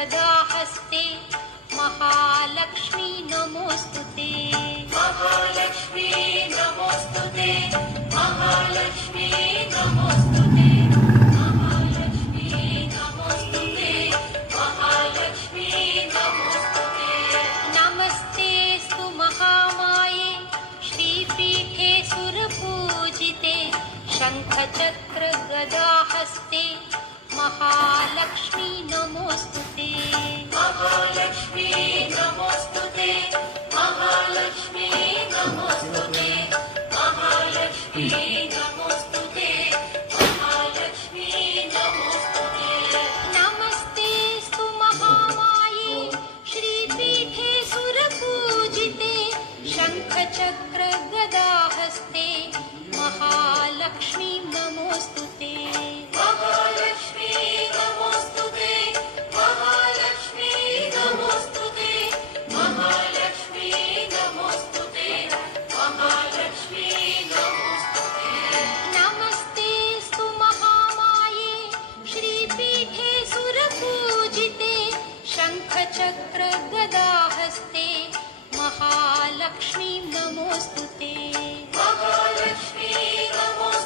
गदाहस्ते महालक्ष्मी नमोस्तुते महालक्ष्मी नमोस्तुते महालक्ष्मी नमोस्तुते महालक्ष्मी नमोस्तुते महालक्ष्मी नमोस्तुते नमस्तेस्तु महामाये श्रीपीठे सुरपूजिते शङ्खचक्र गदाहस्ते महालक्ष्मी नमोस्तुते महालक्ष्मी नमोस्तुते महालक्ष्मी नमोस्तुते महालक्ष्मी नमोस्तुते महालक्ष्मी नमोस्तुते नमस्तेस्तु महामाये श्रीपीठे सुरपूजिते शङ्खचक्र गदाहस्ते महालक्ष्मी नमोस्तुते महालक्ष्मी नमोस्तुते महालक्ष्मी नमोस्तुते महालक्ष्मी नमोस्तुते महालक्ष्मी नमोस्तुते नमस्तेस्तु महामाये श्रीपीठे सुरपूजिते शङ्खचक्र गदाहस्ते महालक्ष्मी नमोस्तुते महालक्ष्मी नमोस्तुते